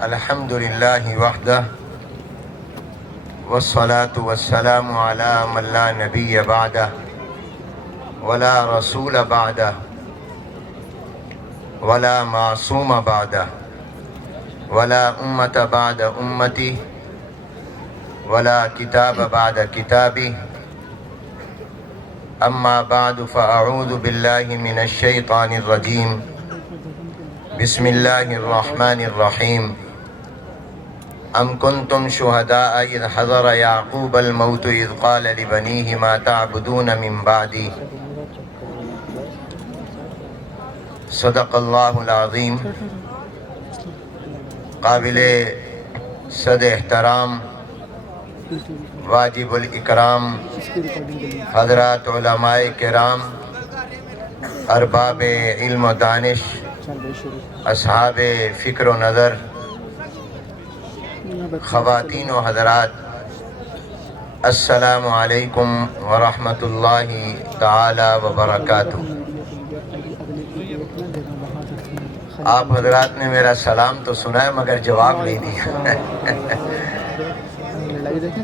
الحمد للہ وحدہ والصلاة والسلام علی من لا نبی بعدہ ولا رسول بعدہ ولا معصوم بعدہ ولا امت بعد امتی ولا کتاب بعد کتابی اما بعد فاعوذ باللہ من الشیطان الرجیم بسم اللہ الرحمن الرحیم ام کنتم شہداء اذ حضر یعقوب الموت اذ قال لبنیہ ما تعبدون من بعدی صدق اللہ العظیم۔ قابل صد احترام واجب الاکرام حضرات علماء کرام، ارباب علم و دانش، اصحاب فکر و نظر، خواتین و حضرات، السلام علیکم ورحمۃ اللہ تعالی وبرکاتہ۔ آپ حضرات نے میرا سلام تو سنا ہے مگر جواب نہیں دیا،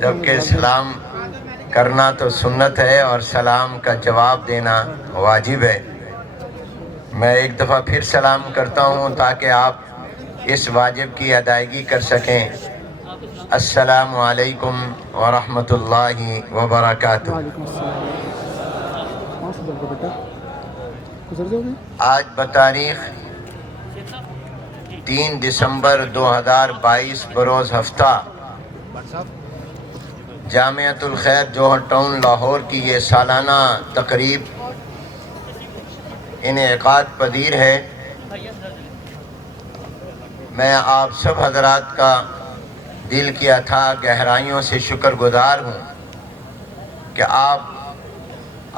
جبکہ سلام کرنا تو سنت ہے اور سلام کا جواب دینا واجب ہے۔ میں ایک دفعہ پھر سلام کرتا ہوں تاکہ آپ اس واجب کی ادائیگی کر سکیں۔ السلام علیکم ورحمۃ اللہ وبرکاتہ۔ آج بتاریخ 3 دسمبر 2022 بروز ہفتہ جامعۃ الخیر جوہر ٹاؤن لاہور کی یہ سالانہ تقریب انعقاد پذیر ہے۔ میں آپ سب حضرات کا دل کی اتھاہ گہرائیوں سے شکر گزار ہوں کہ آپ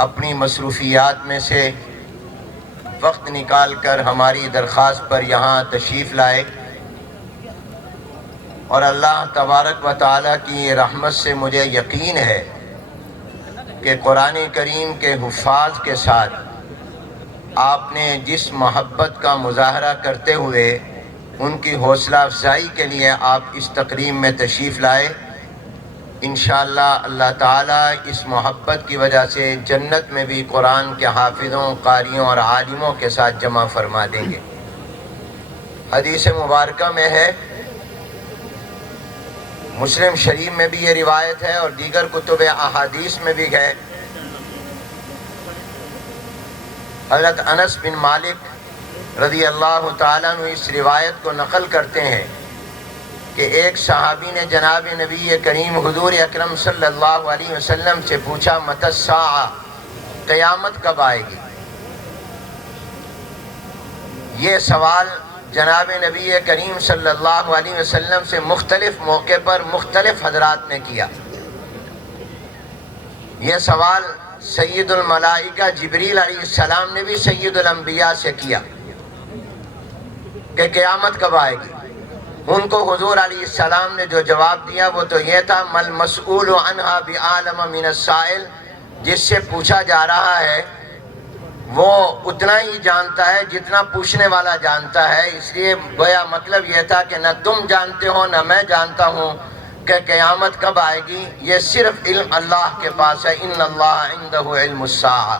اپنی مصروفیات میں سے وقت نکال کر ہماری درخواست پر یہاں تشریف لائے، اور اللہ تبارک و تعالیٰ کی رحمت سے مجھے یقین ہے کہ قرآن کریم کے حفاظ کے ساتھ آپ نے جس محبت کا مظاہرہ کرتے ہوئے ان کی حوصلہ افزائی کے لیے آپ اس تقریب میں تشریف لائے، انشاءاللہ اللہ تعالیٰ اس محبت کی وجہ سے جنت میں بھی قرآن کے حافظوں، قاریوں اور عالموں کے ساتھ جمع فرما دیں گے۔ حدیث مبارکہ میں ہے، مسلم شریف میں بھی یہ روایت ہے اور دیگر کتب احادیث میں بھی ہے، حضرت انس بن مالک رضی اللہ تعالیٰ عنہ اس روایت کو نقل کرتے ہیں کہ ایک صحابی نے جناب نبی کریم حضور اکرم صلی اللہ علیہ وسلم سے پوچھا، متی الساعہ، قیامت کب آئے گی؟ یہ سوال جناب نبی کریم صلی اللہ علیہ وسلم سے مختلف موقع پر مختلف حضرات نے کیا۔ یہ سوال سید الملائکہ جبریل علیہ السلام نے بھی سید الانبیاء سے کیا کہ قیامت کب آئے گی۔ ان کو حضور علیہ السلام نے جو جواب دیا وہ تو یہ تھا، مل مسئول عنہا بعالم من السائل، جس سے پوچھا جا رہا ہے وہ اتنا ہی جانتا ہے جتنا پوچھنے والا جانتا ہے۔ اس لیے گویا مطلب یہ تھا کہ نہ تم جانتے ہو نہ میں جانتا ہوں کہ قیامت کب آئے گی، یہ صرف علم اللہ کے پاس ہے، ان اللہ عندہ علم الساعہ۔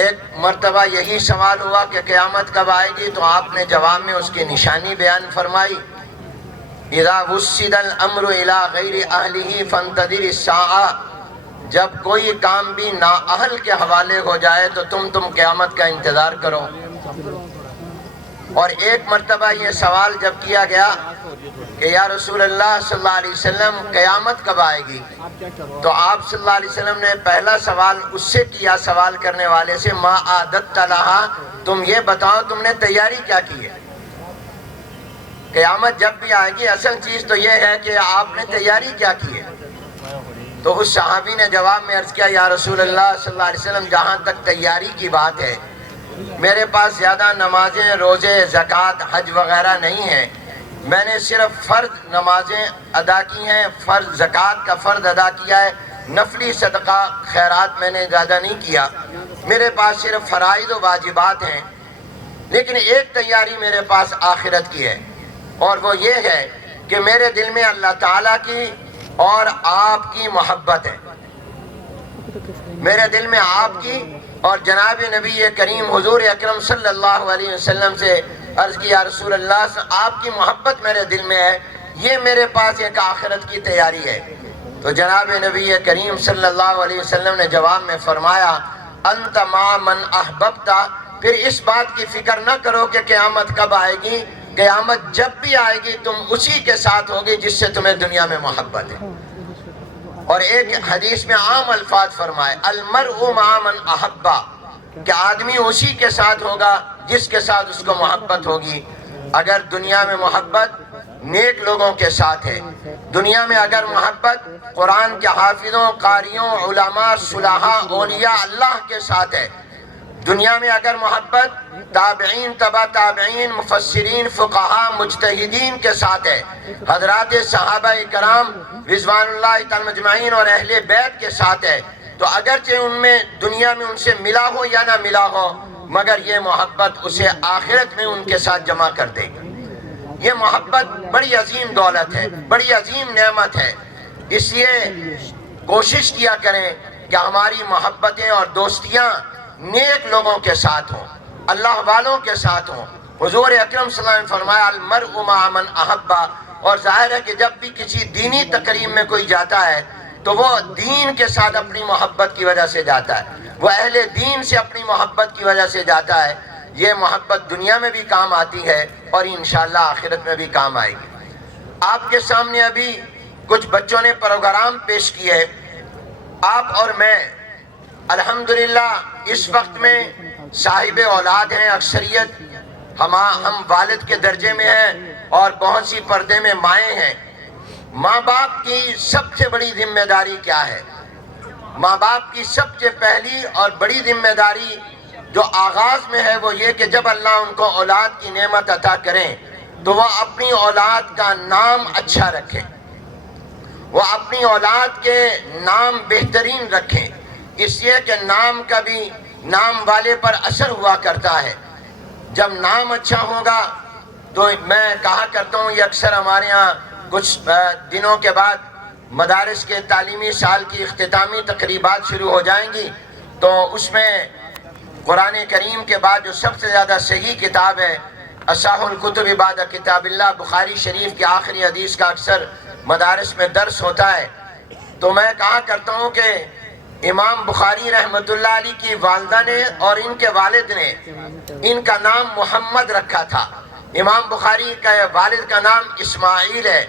ایک مرتبہ یہی سوال ہوا کہ قیامت کب آئے گی، تو آپ نے جواب میں اس کی نشانی بیان فرمائی، اذا وسد الامر الى غیر اہلہ فانتظر الساعہ، جب کوئی کام بھی نااہل کے حوالے ہو جائے تو تم قیامت کا انتظار کرو۔ اور ایک مرتبہ یہ سوال جب کیا گیا کہ یا رسول اللہ صلی اللہ علیہ وسلم قیامت کب آئے گی، تو آپ صلی اللہ علیہ وسلم نے پہلا سوال اس سے کیا، سوال کرنے والے سے، ما عادت لہا، تم یہ بتاؤ تم نے تیاری کیا کی ہے؟ قیامت جب بھی آئے گی اصل چیز تو یہ ہے کہ آپ نے تیاری کیا کی ہے۔ تو اس صحابی نے جواب میں عرض کیا، یا رسول اللہ صلی اللہ علیہ وسلم جہاں تک تیاری کی بات ہے، میرے پاس زیادہ نمازیں، روزے، زکوٰۃ، حج وغیرہ نہیں ہیں، میں نے صرف فرض نمازیں ادا کی ہیں، فرض زکوٰۃ کا فرض ادا کیا ہے، نفلی صدقہ خیرات میں نے زیادہ نہیں کیا، میرے پاس صرف فرائض و واجبات ہیں۔ لیکن ایک تیاری میرے پاس آخرت کی ہے، اور وہ یہ ہے کہ میرے دل میں اللہ تعالیٰ کی اور آپ کی محبت ہے۔ میرے دل میں آپ کی اور جناب نبی کریم حضور اکرم صلی اللہ علیہ وسلم سے عرض کی، یا رسول اللہ، آپ کی محبت میرے دل میں ہے، یہ میرے پاس ایک آخرت کی تیاری ہے۔ تو جناب نبی کریم صلی اللہ علیہ وسلم نے جواب میں فرمایا، انت مع من احببتا، پھر اس بات کی فکر نہ کرو کہ قیامت کب آئے گی، قیامت جب بھی آئے گی تم اسی کے ساتھ ہوگی جس سے تمہیں دنیا میں محبت ہے۔ اور ایک حدیث میں عام الفاظ فرمائے، المرء مع من احبا، کہ آدمی اسی کے ساتھ ہوگا جس کے ساتھ اس کو محبت ہوگی۔ اگر دنیا میں محبت نیک لوگوں کے ساتھ ہے، دنیا میں اگر محبت قرآن کے حافظوں، قاریوں، علماء، صلحاء، اولیاء اللہ کے ساتھ ہے، دنیا میں اگر محبت تابعین، تبع تابعین، مفسرین، فقہاء، مجتہدین کے ساتھ ہے، حضرات صحابہ کرام رضوان اللہ تعالی مجمعین اور اہل بیت کے ساتھ ہے، تو اگرچہ ان میں دنیا میں ان سے ملا ہو یا نہ ملا ہو، مگر یہ محبت اسے آخرت میں ان کے ساتھ جمع کر دے گی۔ یہ محبت بڑی عظیم دولت ہے، بڑی عظیم نعمت ہے۔ اس لیے کوشش کیا کریں کہ ہماری محبتیں اور دوستیاں نیک لوگوں کے ساتھ ہوں، اللہ والوں کے ساتھ ہوں۔ حضور اکرم صلی اللہ علیہ وسلم نے فرمایا، المرء مع من احبا، اور ظاہر ہے کہ جب بھی کسی دینی تقریب میں کوئی جاتا ہے تو وہ دین کے ساتھ اپنی محبت کی وجہ سے جاتا ہے، وہ اہل دین سے اپنی محبت کی وجہ سے جاتا ہے۔ یہ محبت دنیا میں بھی کام آتی ہے اور انشاءاللہ آخرت میں بھی کام آئے گی۔ آپ کے سامنے ابھی کچھ بچوں نے پروگرام پیش کیے، آپ اور میں الحمدللہ اس وقت میں صاحب اولاد ہیں، اکثریت ہم والد کے درجے میں ہیں اور بہت سی پردے میں مائیں ہیں۔ ماں باپ کی سب سے بڑی ذمہ داری کیا ہے؟ ماں باپ کی سب سے پہلی اور بڑی ذمہ داری جو آغاز میں ہے وہ یہ کہ جب اللہ ان کو اولاد کی نعمت عطا کریں تو وہ اپنی اولاد کا نام اچھا رکھیں، وہ اپنی اولاد کے نام بہترین رکھیں، اس لیے کہ نام کا بھی نام والے پر اثر ہوا کرتا ہے۔ جب نام اچھا ہوگا تو میں کہا کرتا ہوں، یہ اکثر ہمارے ہاں کچھ دنوں کے بعد مدارس کے تعلیمی سال کی اختتامی تقریبات شروع ہو جائیں گی، تو اس میں قرآن کریم کے بعد جو سب سے زیادہ صحیح کتاب ہے، اصح الکتب بعد کتاب اللہ، بخاری شریف کی آخری حدیث کا اکثر مدارس میں درس ہوتا ہے۔ تو میں کہا کرتا ہوں کہ امام بخاری رحمۃ اللہ علیہ کی والدہ نے اور ان کے والد نے ان کا نام محمد رکھا تھا۔ امام بخاری کا والد کا نام اسماعیل ہے،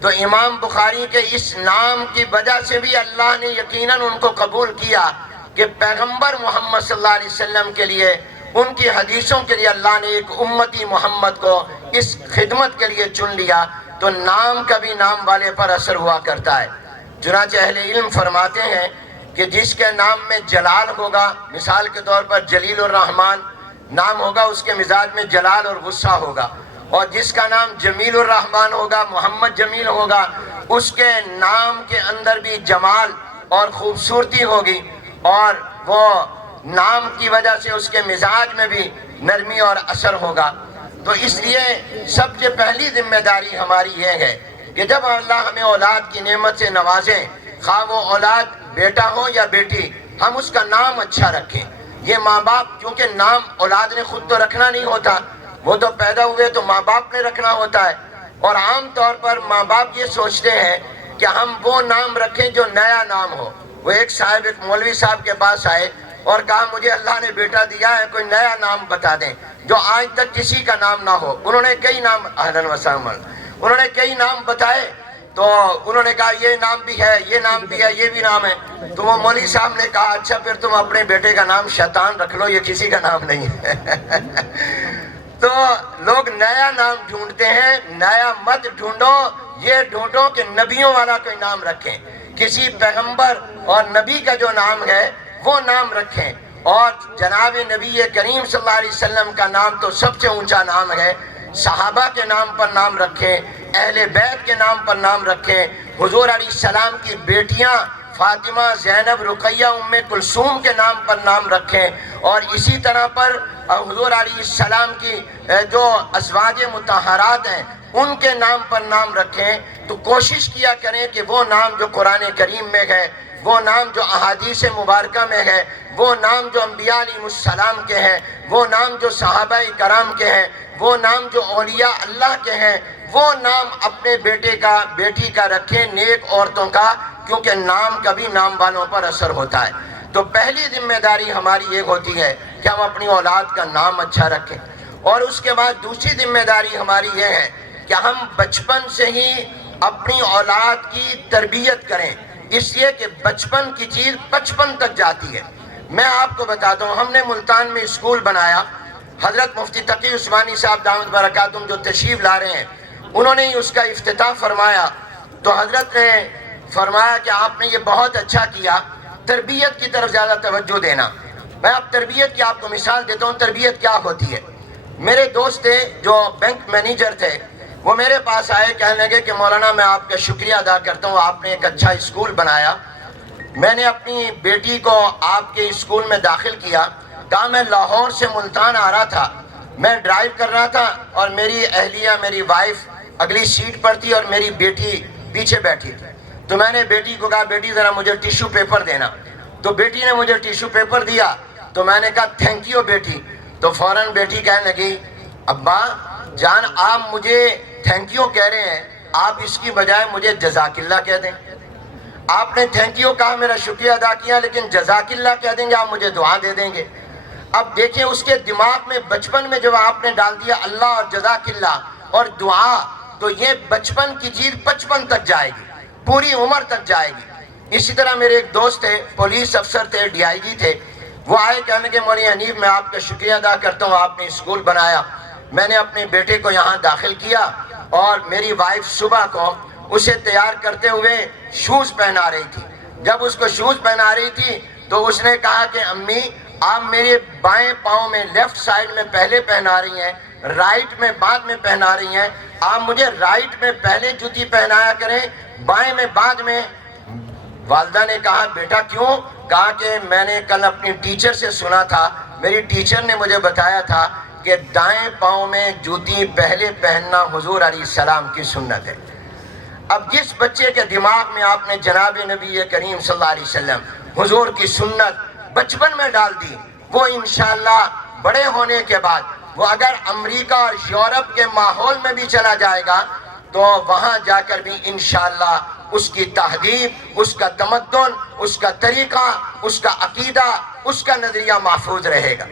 تو امام بخاری کے اس نام کی وجہ سے بھی اللہ نے یقیناً ان کو قبول کیا کہ پیغمبر محمد صلی اللہ علیہ وسلم کے لیے، ان کی حدیثوں کے لیے اللہ نے ایک امتی محمد کو اس خدمت کے لیے چن لیا۔ تو نام کا بھی نام والے پر اثر ہوا کرتا ہے۔ چنانچہ اہل علم فرماتے ہیں کہ جس کے نام میں جلال ہوگا، مثال کے طور پر جلیل الرحمن نام ہوگا، اس کے مزاج میں جلال اور غصہ ہوگا، اور جس کا نام جمیل الرحمن ہوگا، محمد جمیل ہوگا، اس کے نام کے اندر بھی جمال اور خوبصورتی ہوگی، اور وہ نام کی وجہ سے اس کے مزاج میں بھی نرمی اور اثر ہوگا۔ تو اس لیے سب سے پہلی ذمہ داری ہماری یہ ہے کہ جب اللہ ہمیں اولاد کی نعمت سے نوازیں، خواہ وہ اولاد بیٹا ہو یا بیٹی، ہم اس کا نام اچھا رکھیں۔ یہ ماں باپ، کیونکہ نام اولاد نے خود تو رکھنا نہیں ہوتا، وہ تو پیدا ہوئے تو ماں باپ نے رکھنا ہوتا ہے، اور عام طور پر ماں باپ یہ سوچتے ہیں کہ ہم وہ نام رکھیں جو نیا نام ہو۔ وہ ایک صاحب، ایک مولوی صاحب کے پاس آئے اور کہا، مجھے اللہ نے بیٹا دیا ہے، کوئی نیا نام بتا دیں جو آج تک کسی کا نام نہ ہو۔ انہوں نے کئی نام، اہلاً و سہلاً، انہوں نے کئی نام بتائے، تو انہوں نے کہا یہ نام بھی ہے، یہ نام بھی ہے، یہ بھی نام ہے۔ تو وہ مولوی صاحب نے کہا، اچھا پھر تم اپنے بیٹے کا نام شیطان رکھ لو، یہ کسی کا نام نہیں ہے۔ تو لوگ نیا نام ڈھونڈتے ہیں، نیا مت ڈھونڈو، یہ ڈھونڈو کہ نبیوں والا کوئی نام رکھیں، کسی پیغمبر اور نبی کا جو نام ہے وہ نام رکھیں۔ اور جناب نبی کریم صلی اللہ علیہ وسلم کا نام تو سب سے اونچا نام ہے، صحابہ کے نام پر نام رکھیں، اہل بیت کے نام پر نام رکھیں، حضور علیہ السلام کی بیٹیاں فاطمہ، زینب، رقیہ، ام کلثوم کے نام پر نام رکھیں، اور اسی طرح پر حضور علیہ السلام کی جو ازواج مطہرات ہیں ان کے نام پر نام رکھیں، تو کوشش کیا کریں کہ وہ نام جو قرآن کریم میں ہے، وہ نام جو احادیث مبارکہ میں ہے، وہ نام جو انبیاء علیہ السلام کے ہیں، وہ نام جو صحابہ کرام کے ہیں، وہ نام جو اولیاء اللہ کے ہیں، وہ نام اپنے بیٹے کا، بیٹی کا رکھیں، نیک عورتوں کا، کیونکہ نام کا بھی نام والوں پر اثر ہوتا ہے۔ تو پہلی ذمہ داری ہماری یہ ہوتی ہے کہ ہم اپنی اولاد کا نام اچھا رکھیں، اور اس کے بعد دوسری ذمہ داری ہماری یہ ہے کہ ہم بچپن سے ہی اپنی اولاد کی تربیت کریں، اس لیے کہ بچپن کی چیز بچپن تک جاتی ہے۔ میں آپ کو بتاتا ہوں، ہم نے ملتان میں اسکول بنایا، حضرت مفتی تقی عثمانی صاحب دامت برکاتہم جو تشریف لا رہے ہیں، انہوں نے ہی اس کا افتتاح فرمایا، تو حضرت نے فرمایا کہ آپ نے یہ بہت اچھا کیا، تربیت کی طرف زیادہ توجہ دینا۔ میں اب تربیت کی آپ کو مثال دیتا ہوں، تربیت کیا ہوتی ہے۔ میرے دوست تھے جو بینک مینیجر تھے، وہ میرے پاس آئے، کہنے لگے کہ مولانا میں آپ کا شکریہ ادا کرتا ہوں، آپ نے ایک اچھا اسکول بنایا، میں نے اپنی بیٹی کو آپ کے اسکول میں داخل کیا۔ کہا میں لاہور سے ملتان آ رہا تھا، میں ڈرائیو کر رہا تھا، اور میری اہلیہ، میری وائف اگلی سیٹ پر تھی اور میری بیٹی پیچھے بیٹھی تھی، تو میں نے بیٹی کو کہا بیٹی ذرا مجھے ٹیشو پیپر دینا، تو بیٹی نے مجھے ٹیشو پیپر دیا، تو میں نے کہا تھینک یو بیٹی، تو فوراً بیٹی کہنے لگی ابا جان آپ مجھے تھینک یو کہہ رہے ہیں، آپ اس کی بجائے مجھے جزاک اللہ کہہ دیں۔ آپ نے تھینک یو کہا، میرا شکریہ ادا کیا، لیکن جزاک اللہ کہہ دیں گے، آپ مجھے دعا دے دیں گے۔ اب دیکھیں اس کے دماغ میں بچپن میں جب آپ نے ڈال دیا اللہ اور جزاک اللہ اور دعا، تو یہ بچپن کی چیز بچپن تک جائے گی، پوری عمر تک جائے گی۔ اسی طرح میرے ایک دوست تھے، پولیس افسر تھے، ڈی آئی جی تھے، وہ آئے کہنے کہ مولوی حنیف میں آپ کا شکریہ ادا کرتا ہوں، آپ نے اسکول بنایا، میں نے اپنے بیٹے کو یہاں داخل کیا، اور میری وائف صبح کو اسے تیار کرتے ہوئے شوز پہنا رہی تھی۔ جب اس کو شوز پہنا رہی تھی تو اس نے کہا کہ امی آپ میرے بائیں پاؤں میں لیفٹ سائڈ میں پہلے پہنا رہی ہیں، رائٹ میں بعد میں پہنا رہی ہیں، آپ مجھے رائٹ میں پہلے جوتی پہنایا کریں، بائیں میں بعد میں۔ والدہ نے کہا بیٹا کیوں؟ کہا کہ میں نے کل اپنی ٹیچر سے سنا تھا، میری ٹیچر نے مجھے بتایا تھا کہ دائیں پاؤں میں جوتی پہلے پہننا حضور علیہ السلام کی سنت ہے۔ اب جس بچے کے دماغ میں آپ نے جناب نبی کریم صلی اللہ علیہ وسلم حضور کی سنت بچپن میں ڈال دی، وہ انشاءاللہ بڑے ہونے کے بعد وہ اگر امریکہ اور یورپ کے ماحول میں بھی چلا جائے گا تو وہاں جا کر بھی انشاءاللہ اس کی تہذیب، اس کا تمدن، اس کا طریقہ، اس کا عقیدہ، اس کا نظریہ محفوظ رہے گا۔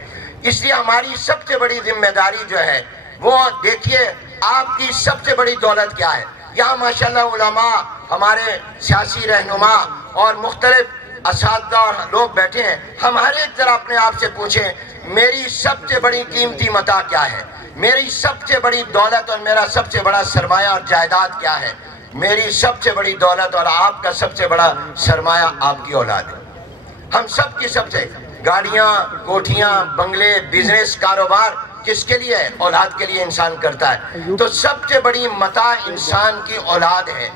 اس لیے ہماری سب سے بڑی ذمہ داری جو ہے وہ دیکھیے آپ کی سب سے بڑی دولت کیا ہے۔ یہاں ماشاءاللہ علماء، ہمارے سیاسی رہنما اور مختلف اساتذہ اور لوگ بیٹھے ہیں، ہم ہر ایک ذرا اپنے آپ سے پوچھیں میری سب سے بڑی قیمتی متاع کیا ہے، میری سب سے بڑی دولت اور میرا سب سے بڑا سرمایہ اور جائیداد کیا ہے۔ میری سب سے بڑی دولت اور آپ کا سب سے بڑا سرمایہ آپ کی اولاد ہے۔ ہم سب کی سب سے گاڑیاں، کوٹھیاں، بنگلے، بزنس، کاروبار کس کے لیے ہے؟ اولاد کے لیے انسان کرتا ہے۔ تو سب سے بڑی متاع انسان کی اولاد ہے،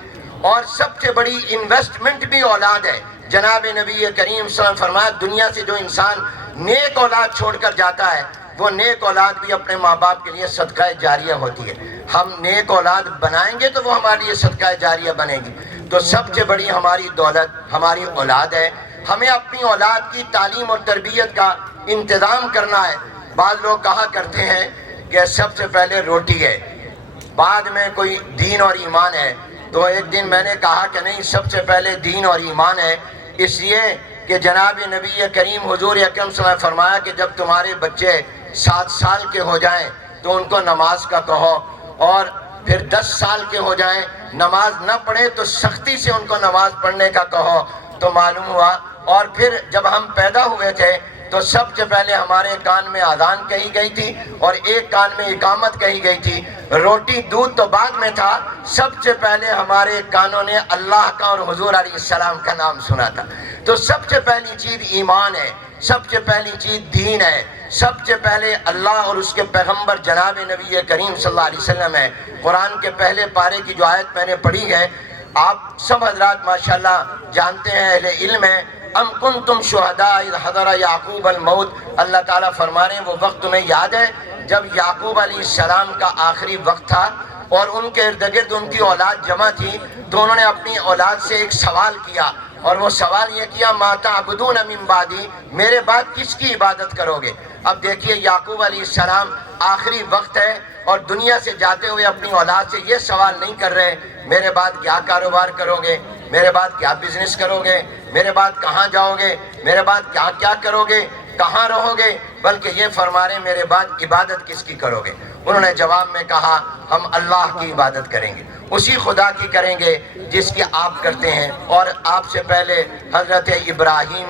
اور سب سے بڑی انویسٹمنٹ بھی اولاد ہے۔ جناب نبی کریم صلی اللہ علیہ وسلم فرمایا دنیا سے جو انسان نیک اولاد چھوڑ کر جاتا ہے وہ نیک اولاد بھی اپنے ماں باپ کے لیے صدقہ جاریہ ہوتی ہے۔ ہم نیک اولاد بنائیں گے تو وہ ہمارے لیے صدقہ جاریہ بنے گی۔ تو سب سے بڑی ہماری دولت ہماری اولاد ہے۔ ہمیں اپنی اولاد کی تعلیم اور تربیت کا انتظام کرنا ہے۔ بعض لوگ کہا کرتے ہیں کہ سب سے پہلے روٹی ہے، بعد میں کوئی دین اور ایمان ہے۔ تو ایک دن میں نے کہا کہ نہیں، سب سے پہلے دین اور ایمان ہے، اس لیے کہ جناب نبی کریم حضور اکرم صلی اللہ علیہ وسلم فرمایا کہ جب تمہارے بچے 7 سال کے ہو جائیں تو ان کو نماز کا کہو، اور پھر 10 سال کے ہو جائیں نماز نہ پڑھیں تو سختی سے ان کو نماز پڑھنے کا کہو۔ تو معلوم ہوا، اور پھر جب ہم پیدا ہوئے تھے تو سب سے پہلے ہمارے کان میں اذان کہی گئی تھی اور ایک کان میں اقامت کہی گئی تھی۔ روٹی دودھ تو بعد میں تھا، سب سے پہلے ہمارے کانوں نے اللہ کا اور حضور علیہ السلام کا نام سنا تھا۔ تو سب سے پہلی چیز ایمان ہے، سب سے پہلی چیز دین ہے، سب سے پہلے اللہ اور اس کے پیغمبر جناب نبی کریم صلی اللہ علیہ وسلم ہے۔ قرآن کے پہلے پارے کی جو آیت میں نے پڑھی ہے، آپ سب حضرات ماشاءاللہ جانتے ہیں، اہل علم ہیں، ام کنتم شہداء اذ حضر یعقوب الموت، اللہ تعالیٰ فرما رہے ہیں وہ وقت تمہیں یاد ہے جب یعقوب علیہ السلام کا آخری وقت تھا اور ان کے ارد گرد ان کی اولاد جمع تھی، تو انہوں نے اپنی اولاد سے ایک سوال کیا، اور وہ سوال یہ کیا ما تعبدون من بعدی، میرے بعد کس کی عبادت کرو گے؟ اب دیکھیے یعقوب علیہ السلام آخری وقت ہے اور دنیا سے جاتے ہوئے اپنی اولاد سے یہ سوال نہیں کر رہے میرے بعد کیا کاروبار کرو گے، میرے بعد کیا بزنس کرو گے، میرے بعد کہاں جاؤ گے، میرے بعد کیا کیا کرو گے، کہاں رہو گے، بلکہ یہ فرما رہے میرے بعد عبادت کس کی کرو گے؟ انہوں نے جواب میں کہا ہم اللہ کی عبادت کریں گے، اسی خدا کی کریں گے جس کی آپ کرتے ہیں، اور آپ سے پہلے حضرت ابراہیم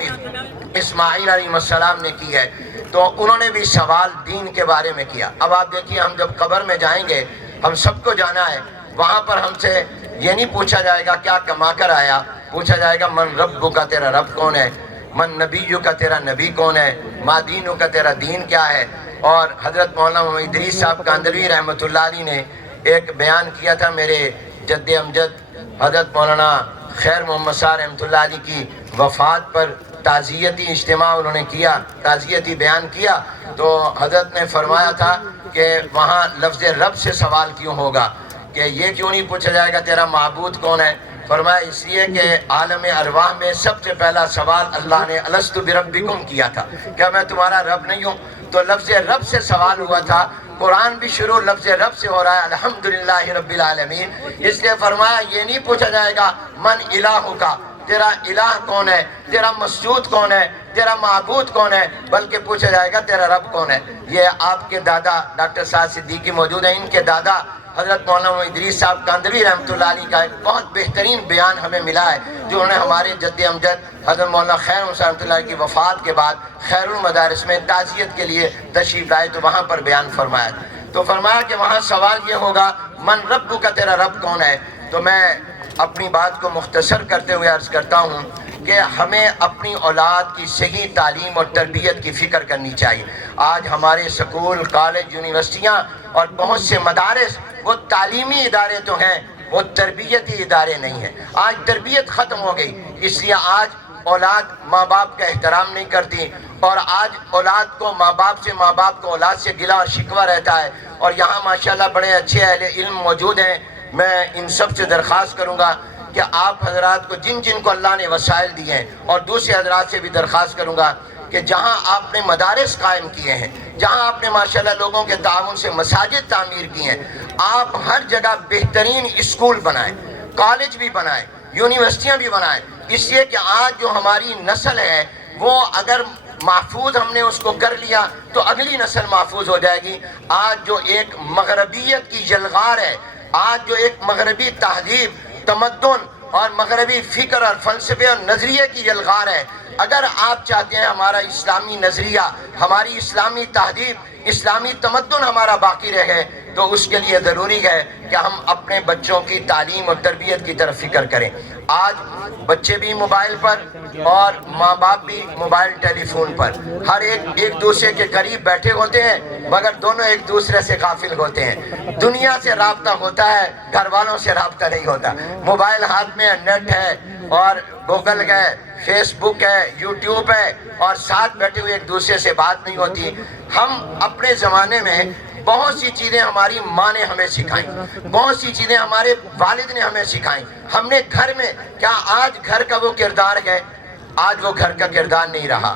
اسماعیل علیہ السلام نے کی ہے، تو انہوں نے بھی سوال دین کے بارے میں کیا۔ اب آپ دیکھیے ہم جب قبر میں جائیں گے، ہم سب کو جانا ہے، وہاں پر ہم سے یہ نہیں پوچھا جائے گا کیا کما کر آیا، پوچھا جائے گا من ربک کا، تیرا رب کون ہے، من نبیک کا، تیرا نبی کون ہے، ما دینک کا، تیرا دین کیا ہے۔ اور حضرت مولانا محمد ادریس صاحب کاندھلوی رحمۃ اللہ علیہ نے ایک بیان کیا تھا، میرے جد امجد حضرت مولانا خیر محمد صاحب رحمۃ اللہ علیہ کی وفات پر تعزیتی اجتماع انہوں نے کیا، تعزیتی بیان کیا، تو حضرت نے فرمایا تھا کہ وہاں لفظ رب سے سوال کیوں ہوگا، کہ یہ کیوں نہیں پوچھا جائے گا تیرا معبود کون ہے؟ فرمایا اس لیے کہ عالم ارواح میں سب سے پہلا سوال اللہ نے الستو بربکم کیا تھا، کیا میں تمہارا رب نہیں ہوں؟ تو لفظ رب سے سوال ہوا تھا، قرآن بھی شروع لفظ رب سے ہو رہا ہے الحمدللہ رب العالمین، اس لیے فرمایا یہ نہیں پوچھا جائے گا من الہ کا، تیرا الہ کون ہے، تیرا مسجود کون ہے، تیرا معبود کون ہے، بلکہ پوچھا جائے گا تیرا رب کون ہے۔ یہ آپ کے دادا ڈاکٹر سعد صدیقی موجود ہیں، ان کے دادا حضرت مولانا ادریس صاحب کاندھلوی رحمۃ اللہ علیہ کا ایک بہت بہترین بیان ہمیں ملا ہے، جو انہوں نے ہمارے جد امجد حضرت مولانا خیر محمد رحمۃ اللہ علیہ کی وفات کے بعد خیر المدارس میں تعزیت کے لیے تشریف لائے تو وہاں پر بیان فرمایا، تو فرمایا کہ وہاں سوال یہ ہوگا من رب کا، تیرا رب کون ہے؟ تو میں اپنی بات کو مختصر کرتے ہوئے عرض کرتا ہوں کہ ہمیں اپنی اولاد کی صحیح تعلیم اور تربیت کی فکر کرنی چاہیے۔ آج ہمارے سکول، کالج، یونیورسٹیاں اور بہت سے مدارس وہ تعلیمی ادارے تو ہیں، وہ تربیتی ادارے نہیں ہیں۔ آج تربیت ختم ہو گئی، اس لیے آج اولاد ماں باپ کا احترام نہیں کرتی، اور آج اولاد کو ماں باپ سے، ماں باپ کو اولاد سے گلہ اور شکوہ رہتا ہے۔ اور یہاں ماشاءاللہ بڑے اچھے اہل علم موجود ہیں، میں ان سب سے درخواست کروں گا کہ آپ حضرات کو جن جن کو اللہ نے وسائل دیے ہیں، اور دوسرے حضرات سے بھی درخواست کروں گا کہ جہاں آپ نے مدارس قائم کیے ہیں، جہاں آپ نے ماشاءاللہ لوگوں کے تعاون سے مساجد تعمیر کی ہیں، آپ ہر جگہ بہترین اسکول بنائیں، کالج بھی بنائیں، یونیورسٹیاں بھی بنائیں، اس لیے کہ آج جو ہماری نسل ہے وہ اگر محفوظ ہم نے اس کو کر لیا تو اگلی نسل محفوظ ہو جائے گی۔ آج جو ایک مغربیت کی یلغار ہے، آج جو ایک مغربی تہذیب، تمدن اور مغربی فکر اور فلسفے اور نظریے کی یلغار ہے، اگر آپ چاہتے ہیں ہمارا اسلامی نظریہ، ہماری اسلامی تہذیب، اسلامی تمدن ہمارا باقی رہے، تو اس کے لیے ضروری ہے کہ ہم اپنے بچوں کی تعلیم اور تربیت کی طرف فکر کریں۔ آج بچے بھی موبائل پر اور ماں باپ بھی موبائل ٹیلی فون پر، ہر ایک دوسرے کے قریب بیٹھے ہوتے ہیں مگر دونوں ایک دوسرے سے غافل ہوتے ہیں۔ دنیا سے رابطہ ہوتا ہے، گھر والوں سے رابطہ نہیں ہوتا۔ موبائل ہاتھ میں، نیٹ ہے اور گوگل ہے، فیس بک ہے، یوٹیوب ہے، اور ساتھ بیٹھے ہوئے ایک دوسرے سے بات نہیں ہوتی۔ ہم اپنے زمانے میں بہت سی چیزیں ہماری ماں نے ہمیں سکھائیں، بہت سی چیزیں ہمارے والد نے ہمیں سکھائیں، ہم نے گھر میں، کیا آج گھر کا وہ کردار ہے؟ آج وہ گھر کا کردار نہیں رہا۔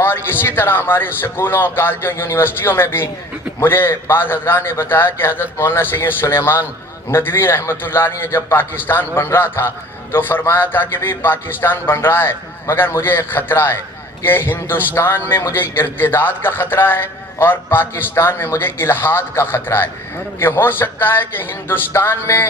اور اسی طرح ہمارے سکولوں، کالجوں، یونیورسٹیوں میں بھی مجھے بعض حضرات نے بتایا کہ حضرت مولانا سید سلیمان ندوی رحمۃ اللہ علیہ نے جب پاکستان بن رہا تھا تو فرمایا تھا کہ بھی پاکستان بن رہا ہے مگر مجھے ایک خطرہ ہے کہ ہندوستان میں مجھے ارتداد کا خطرہ ہے اور پاکستان میں مجھے الحاد کا خطرہ ہے، کہ ہو سکتا ہے کہ ہندوستان میں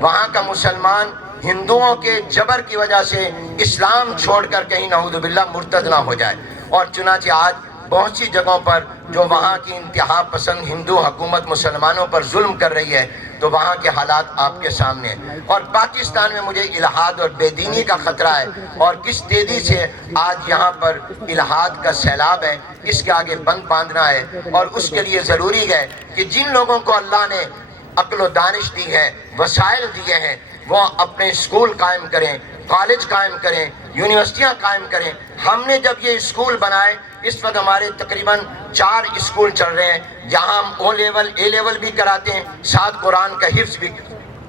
وہاں کا مسلمان ہندوؤں کے جبر کی وجہ سے اسلام چھوڑ کر کہیں نعوذ باللہ مرتد نہ ہو جائے، اور چنانچہ آج بہت سی جگہوں پر جو وہاں کی انتہا پسند ہندو حکومت مسلمانوں پر ظلم کر رہی ہے تو وہاں کے حالات آپ کے سامنے ہیں۔ اور پاکستان میں مجھے الحاد اور بے دینی کا خطرہ ہے، اور کس تیزی سے آج یہاں پر الحاد کا سیلاب ہے، اس کے آگے بند باندھنا ہے، اور اس کے لیے ضروری ہے کہ جن لوگوں کو اللہ نے عقل و دانش دی ہے، وسائل دیے ہیں، وہ اپنے اسکول قائم کریں، کالج قائم کریں، یونیورسٹیاں قائم کریں۔ ہم نے جب یہ اسکول بنائے، اس وقت ہمارے تقریباً 4 اسکول چل رہے ہیں جہاں ہم اے لیول بھی کراتے ہیں، ساتھ قرآن کا حفظ بھی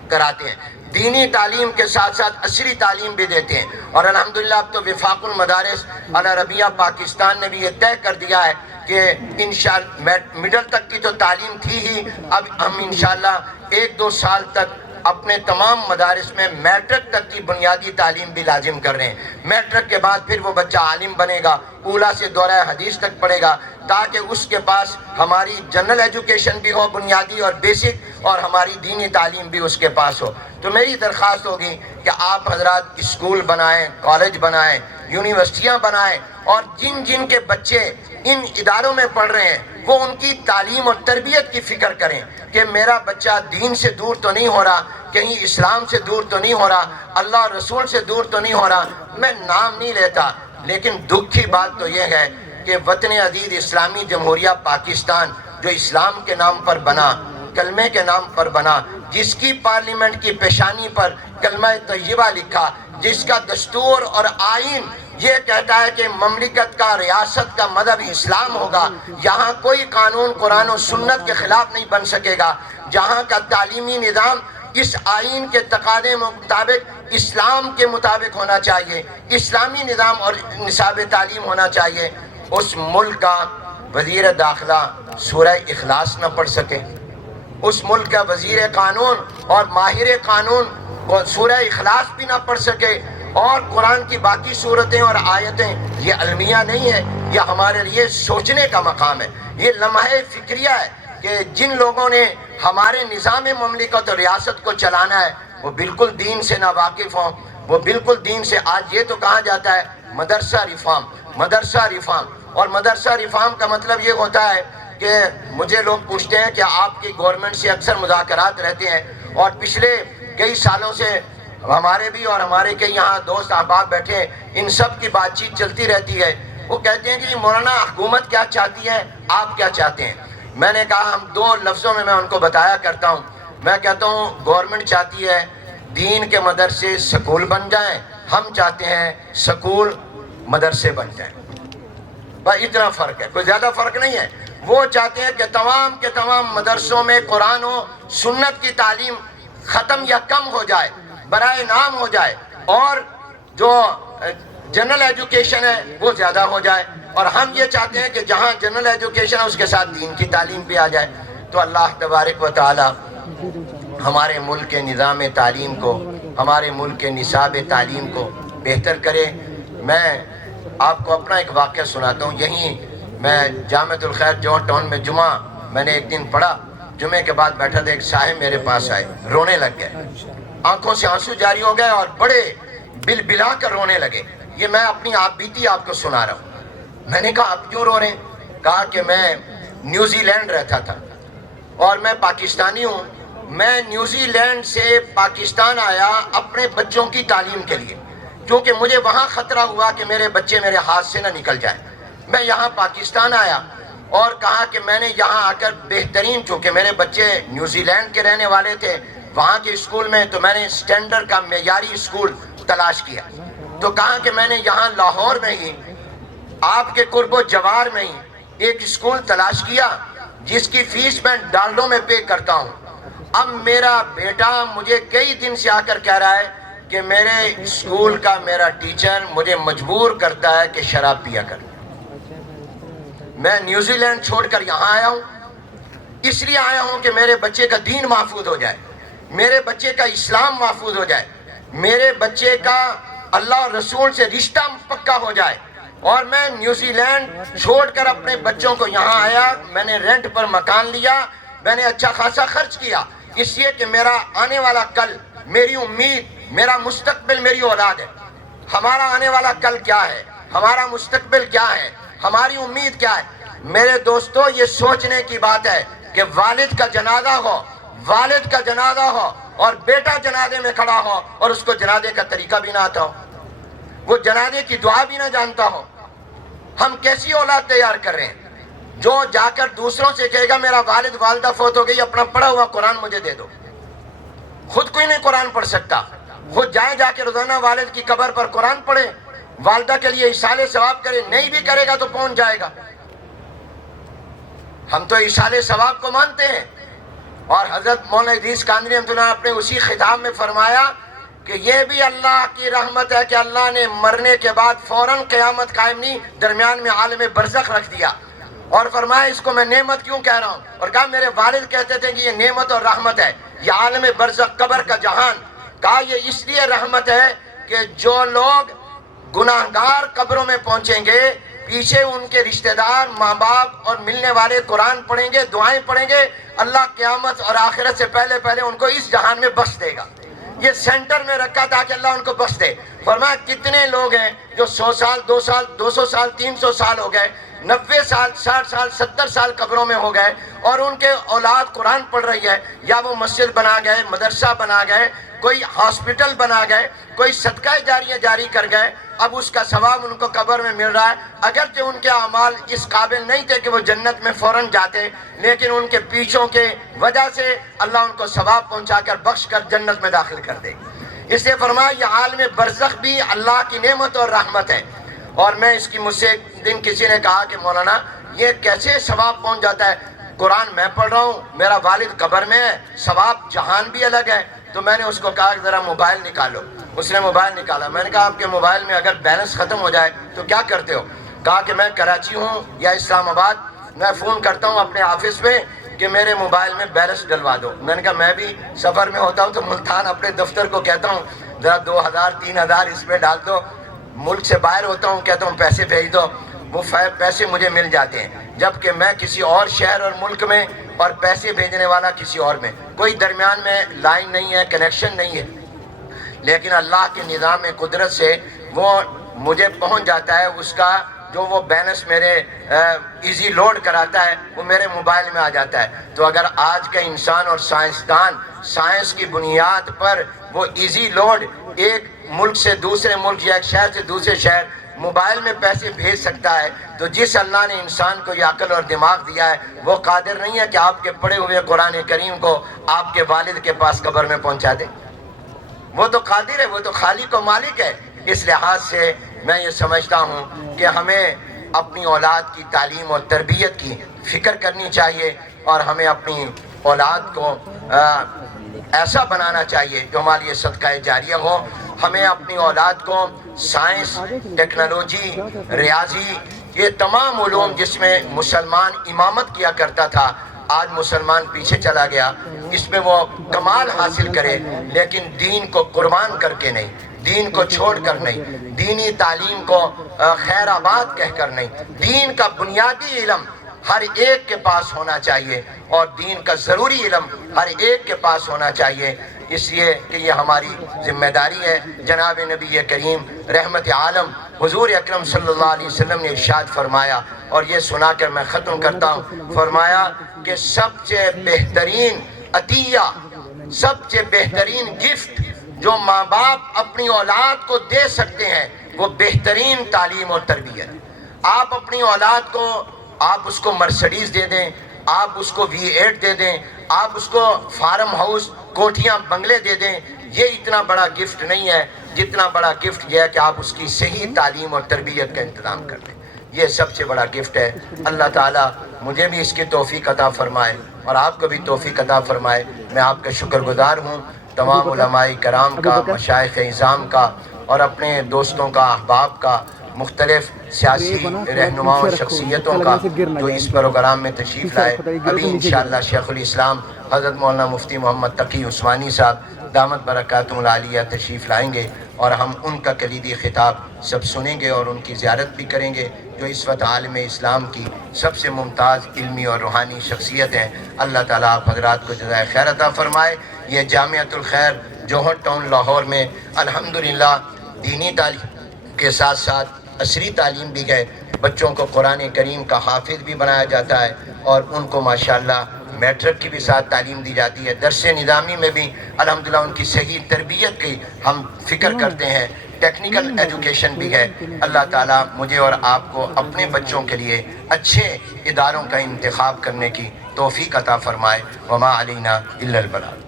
کراتے ہیں، دینی تعلیم کے ساتھ ساتھ عصری تعلیم بھی دیتے ہیں۔ اور الحمدللہ اب تو وفاق المدارس العربیہ پاکستان نے بھی یہ طے کر دیا ہے کہ انشاءاللہ مڈل تک کی تو تعلیم تھی ہی، اب ہم انشاءاللہ 1-2 سال تک اپنے تمام مدارس میں میٹرک تک کی بنیادی تعلیم بھی لازم کر رہے ہیں۔ میٹرک کے بعد پھر وہ بچہ عالم بنے گا، اولیٰ سے دورہ حدیث تک پڑھے گا، تاکہ اس کے پاس ہماری جنرل ایجوکیشن بھی ہو، بنیادی اور بیسک، اور ہماری دینی تعلیم بھی اس کے پاس ہو۔ تو میری درخواست ہوگی کہ آپ حضرات اسکول بنائیں، کالج بنائیں، یونیورسٹیاں بنائیں، اور جن جن کے بچے ان اداروں میں پڑھ رہے ہیں وہ ان کی تعلیم اور تربیت کی فکر کریں کہ میرا بچہ دین سے دور تو نہیں ہو رہا، کہیں اسلام سے دور تو نہیں ہو رہا، اللہ اور رسول سے دور تو نہیں ہو رہا۔ میں نام نہیں لیتا، لیکن دکھ کی بات تو یہ ہے کہ وطن عزیز اسلامی جمہوریہ پاکستان جو اسلام کے نام پر بنا، کلمے کے نام پر بنا، جس کی پارلیمنٹ کی پیشانی پر کلمہ طیبہ لکھا، جس کا دستور اور آئین یہ کہتا ہے کہ مملکت کا، ریاست کا مذہب اسلام ہوگا، یہاں کوئی قانون قرآن و سنت کے خلاف نہیں بن سکے گا، جہاں کا تعلیمی نظام اس آئین کے تقاضے مطابق اسلام کے مطابق ہونا چاہیے، اسلامی نظام اور نصاب تعلیم ہونا چاہیے، اس ملک کا وزیر داخلہ سورہ اخلاص نہ پڑھ سکے، اس ملک کا وزیر قانون اور ماہر قانون سورہ اخلاص بھی نہ پڑھ سکے، اور قرآن کی باقی صورتیں اور آیتیں یہ المیہ نہیں ہے، یہ ہمارے لیے سوچنے کا مقام ہے، یہ لمحہ فکریہ ہے کہ جن لوگوں نے ہمارے نظام مملکت اور ریاست کو چلانا ہے وہ بالکل دین سے ناواقف ہوں، وہ بالکل دین سے۔ آج یہ تو کہا جاتا ہے مدرسہ ریفارم، مدرسہ ریفارم، اور مدرسہ ریفارم کا مطلب یہ ہوتا ہے کہ مجھے لوگ پوچھتے ہیں کہ آپ کی گورنمنٹ سے اکثر مذاکرات رہتے ہیں، اور پچھلے کئی سالوں سے ہمارے بھی اور ہمارے کئی یہاں دوست احباب بیٹھے ہیں، ان سب کی بات چیت چلتی رہتی ہے۔ وہ کہتے ہیں کہ مولانا حکومت کیا چاہتی ہے، آپ کیا چاہتے ہیں؟ میں نے کہا ہم 2 لفظوں میں ان کو بتایا کرتا ہوں، میں کہتا ہوں گورنمنٹ چاہتی ہے دین کے مدرسے سکول بن جائیں، ہم چاہتے ہیں سکول مدرسے بن جائیں، بس اتنا فرق ہے، کوئی زیادہ فرق نہیں ہے۔ وہ چاہتے ہیں کہ تمام کے تمام مدرسوں میں قرآن و سنت کی تعلیم ختم یا کم ہو جائے، برائے نام ہو جائے، اور جو جنرل ایجوکیشن ہے وہ زیادہ ہو جائے، اور ہم یہ چاہتے ہیں کہ جہاں جنرل ایجوکیشن ہے اس کے ساتھ دین کی تعلیم بھی آ جائے۔ تو اللہ تبارک و تعالی ہمارے ملک کے نظام تعلیم کو، ہمارے ملک کے نصاب تعلیم کو بہتر کرے۔ میں آپ کو اپنا ایک واقعہ سناتا ہوں، یہیں میں جامعۃ الخیر جون ٹاؤن میں جمعہ میں نے ایک دن پڑھا، جمعے کے بعد بیٹھا تھا، ایک صاحب میرے پاس آئے، رونے لگ گئے، آنکھوں سے آنسو جاری ہو گئے اور بڑے بل بلا کر رونے لگے۔ یہ میں اپنی آپ بیتی آپ کو سنا رہا ہوں۔ میں نے کہا آپ کیوں رو رہے ہیں؟ کہا کہ میں نیوزی لینڈ رہتا تھا اور میں پاکستانی ہوں، میں نیوزی لینڈ سے پاکستان آیا اپنے بچوں کی تعلیم کے لیے، کیونکہ مجھے وہاں خطرہ ہوا کہ میرے بچے میرے ہاتھ سے نہ نکل جائیں۔ میں یہاں پاکستان آیا اور کہا کہ میں نے یہاں آ کر بہترین، چونکہ میرے بچے نیوزی لینڈ کے رہنے والے تھے، وہاں کے اسکول میں، تو میں نے سٹینڈرڈ کا معیاری اسکول تلاش کیا، تو کہا کہ میں نے یہاں لاہور میں ہی آپ کے قرب و جوار میں ہی ایک اسکول تلاش کیا جس کی فیس میں ڈالروں میں پے کرتا ہوں۔ اب میرا بیٹا مجھے کئی دن سے آ کر کہہ رہا ہے کہ میرے اسکول کا میرا ٹیچر مجھے مجبور کرتا ہے کہ شراب پیا کر۔ میں نیوزی لینڈ چھوڑ کر یہاں آیا ہوں، اس لیے آیا ہوں کہ میرے بچے کا دین محفوظ ہو جائے، میرے بچے کا اسلام محفوظ ہو جائے، میرے بچے کا اللہ اور رسول سے رشتہ پکا ہو جائے۔ اور میں نیوزی لینڈ چھوڑ کر اپنے بچوں کو یہاں آیا، میں نے رینٹ پر مکان لیا، میں نے اچھا خاصا خرچ کیا، اس لیے کہ میرا آنے والا کل، میری امید، میرا مستقبل میری اولاد ہے۔ ہمارا آنے والا کل کیا ہے، ہمارا مستقبل کیا ہے، ہماری امید کیا ہے؟ میرے دوستو، یہ سوچنے کی بات ہے کہ والد کا جنازہ ہو، والد کا جنازہ ہو اور بیٹا جنازے میں کھڑا ہو اور اس کو جنازے کا طریقہ بھی نہ آتا ہو، وہ جنازے کی دعا بھی نہ جانتا ہو۔ ہم کیسی اولاد تیار کر رہے ہیں جو جا کر دوسروں سے کہے گا میرا والد والدہ فوت ہو گئی، اپنا پڑھا ہوا قرآن مجھے دے دو۔ خود کوئی نہیں قرآن پڑھ سکتا، خود جا کے روزانہ والد کی قبر پر قرآن پڑھے، والدہ کے لیے ایصال ثواب کرے، نہیں بھی کرے گا تو پہنچ جائے گا۔ ہم تو ایصال ثواب کو مانتے ہیں، اور حضرت مولانا ادریس قادری رحمۃ اللہ نے اپنے اسی خطاب میں فرمایا کہ یہ بھی اللہ کی رحمت ہے کہ اللہ نے مرنے کے بعد فوراً قیامت قائم نہیں، درمیان میں عالم برزخ رکھ دیا، اور فرمایا اس کو میں نعمت کیوں کہہ رہا ہوں، اور کہا میرے والد کہتے تھے کہ یہ نعمت اور رحمت ہے، یہ عالم برزخ قبر کا جہان، کہا یہ اس لیے رحمت ہے کہ جو لوگ گناہگار قبروں میں پہنچیں گے، پیچھے ان کے رشتہ دار، ماں باپ اور ملنے والے قرآن پڑھیں گے، دعائیں پڑھیں گے، اللہ قیامت اور آخرت سے پہلے ان کو اس جہان میں بخش دے گا۔ یہ سینٹر میں رکھا تاکہ اللہ ان کو بخش دے۔ فرمایا کتنے لوگ ہیں جو 100 سال 200 سال 300 سال ہو گئے، 90 سال 60 سال 70 سال قبروں میں ہو گئے، اور ان کے اولاد قرآن پڑھ رہی ہے، یا وہ مسجد بنا گئے، مدرسہ بنا گئے، کوئی ہاسپٹل بنا گئے، کوئی صدقہ جاریہ جاری کر گئے، اب اس کا ثواب ان کو قبر میں مل رہا ہے، اگرچہ ان کے اعمال اس قابل نہیں تھے کہ وہ جنت میں فوراً جاتے، لیکن ان کے پیچھوں کے وجہ سے اللہ ان کو ثواب پہنچا کر بخش کر جنت میں داخل کر دے۔ اس لیے فرمایا یہ عالم برزخ بھی اللہ کی نعمت اور رحمت ہے۔ اور میں اس کی مجھ سے ایک دن کسی نے کہا کہ مولانا یہ کیسے ثواب پہنچ جاتا ہے، قرآن میں پڑھ رہا ہوں، میرا والد قبر میں ہے، ثواب جہان بھی الگ ہے۔ تو میں نے اس کو کہا کہ ذرا موبائل نکالو، اس نے موبائل نکالا، میں نے کہا آپ کے موبائل میں اگر بیلنس ختم ہو جائے تو کیا کرتے ہو؟ کہا کہ میں کراچی ہوں یا اسلام آباد، میں فون کرتا ہوں اپنے آفس میں کہ میرے موبائل میں بیلنس ڈلوا دو۔ میں نے کہا میں بھی سفر میں ہوتا ہوں تو ملتان اپنے دفتر کو کہتا ہوں ذرا 2000 3000 اس پہ ڈال دو، ملک سے باہر ہوتا ہوں کہتا ہوں پیسے بھیج دو، وہ پیسے مجھے مل جاتے ہیں، جبکہ میں کسی اور شہر اور ملک میں اور پیسے بھیجنے والا کسی اور میں، کوئی درمیان میں لائن نہیں ہے، کنیکشن نہیں ہے، لیکن اللہ کے نظام قدرت سے وہ مجھے پہنچ جاتا ہے، اس کا جو وہ بیلنس میرے ایزی لوڈ کراتا ہے وہ میرے موبائل میں آ جاتا ہے۔ تو اگر آج کا انسان اور سائنسدان سائنس کی بنیاد پر وہ ایزی لوڈ ایک ملک سے دوسرے ملک یا ایک شہر سے دوسرے شہر موبائل میں پیسے بھیج سکتا ہے، تو جس اللہ نے انسان کو یہ عقل اور دماغ دیا ہے وہ قادر نہیں ہے کہ آپ کے پڑھے ہوئے قرآن کریم کو آپ کے والد کے پاس قبر میں پہنچا دے؟ وہ تو قادر ہے، وہ تو خالق و مالک ہے۔ اس لحاظ سے میں یہ سمجھتا ہوں کہ ہمیں اپنی اولاد کی تعلیم اور تربیت کی فکر کرنی چاہیے، اور ہمیں اپنی اولاد کو ایسا بنانا چاہیے جو ہمارے لیے صدقہ جاریہ ہو۔ ہمیں اپنی اولاد کو سائنس، ٹیکنالوجی، ریاضی، یہ تمام علوم جس میں مسلمان امامت کیا کرتا تھا، آج مسلمان پیچھے چلا گیا، اس میں وہ کمال حاصل کرے، لیکن دین کو قربان کر کے نہیں، دین کو چھوڑ کر نہیں، دینی تعلیم کو خیر آباد کہہ کر نہیں، دین کا بنیادی علم ہر ایک کے پاس ہونا چاہیے، اور دین کا ضروری علم ہر ایک کے پاس ہونا چاہیے، اس لیے کہ یہ ہماری ذمہ داری ہے۔ جناب نبی کریم رحمت عالم حضور اکرم صلی اللہ علیہ وسلم نے ارشاد فرمایا، اور یہ سنا کر میں ختم کرتا ہوں، فرمایا کہ سب سے بہترین عطیہ، سب سے بہترین گفٹ جو ماں باپ اپنی اولاد کو دے سکتے ہیں وہ بہترین تعلیم اور تربیت۔ آپ اپنی اولاد کو، آپ اس کو مرسڈیز دے دیں، آپ اس کو V8 دے دیں، آپ اس کو فارم ہاؤس، کوٹھیاں، بنگلے دے دیں، یہ اتنا بڑا گفٹ نہیں ہے جتنا بڑا گفٹ یہ ہے کہ آپ اس کی صحیح تعلیم اور تربیت کا انتظام کر دیں، یہ سب سے بڑا گفٹ ہے۔ اللہ تعالیٰ مجھے بھی اس کی توفیق عطا فرمائے اور آپ کو بھی توفیق عطا فرمائے۔ میں آپ کا شکر گزار ہوں، تمام علماء کرام کا، مشائخ اعظام کا، اور اپنے دوستوں کا، احباب کا، مختلف سیاسی رہنماؤں اور شخصیتوں کا جو اس پروگرام میں تشریف لائے۔ ابھی انشاءاللہ شیخ الاسلام حضرت مولانا مفتی محمد تقی عثمانی صاحب دامت برکاتہ العالیہ تشریف لائیں گے، اور ہم ان کا کلیدی خطاب سب سنیں گے اور ان کی زیارت بھی کریں گے، جو اس وقت عالم اسلام کی سب سے ممتاز علمی اور روحانی شخصیت ہیں۔ اللہ تعالیٰ آپ حضرات کو جزائے خیر عطا فرمائے۔ یہ جامعۃ الخیر جوہر ٹاؤن لاہور میں الحمدللہ دینی تعلیم کے ساتھ ساتھ عصری تعلیم بھی ہے، بچوں کو قرآن کریم کا حافظ بھی بنایا جاتا ہے، اور ان کو ماشاءاللہ میٹرک کی بھی ساتھ تعلیم دی جاتی ہے۔ درس نظامی میں بھی الحمدللہ ان کی صحیح تربیت کی ہم فکر کرتے ہیں، ٹیکنیکل ایجوکیشن بھی ہے۔ اللہ تعالیٰ مجھے اور آپ کو اپنے بچوں کے لیے اچھے اداروں کا انتخاب کرنے کی توفیق عطا فرمائے۔ وما علینا الا البلاغ۔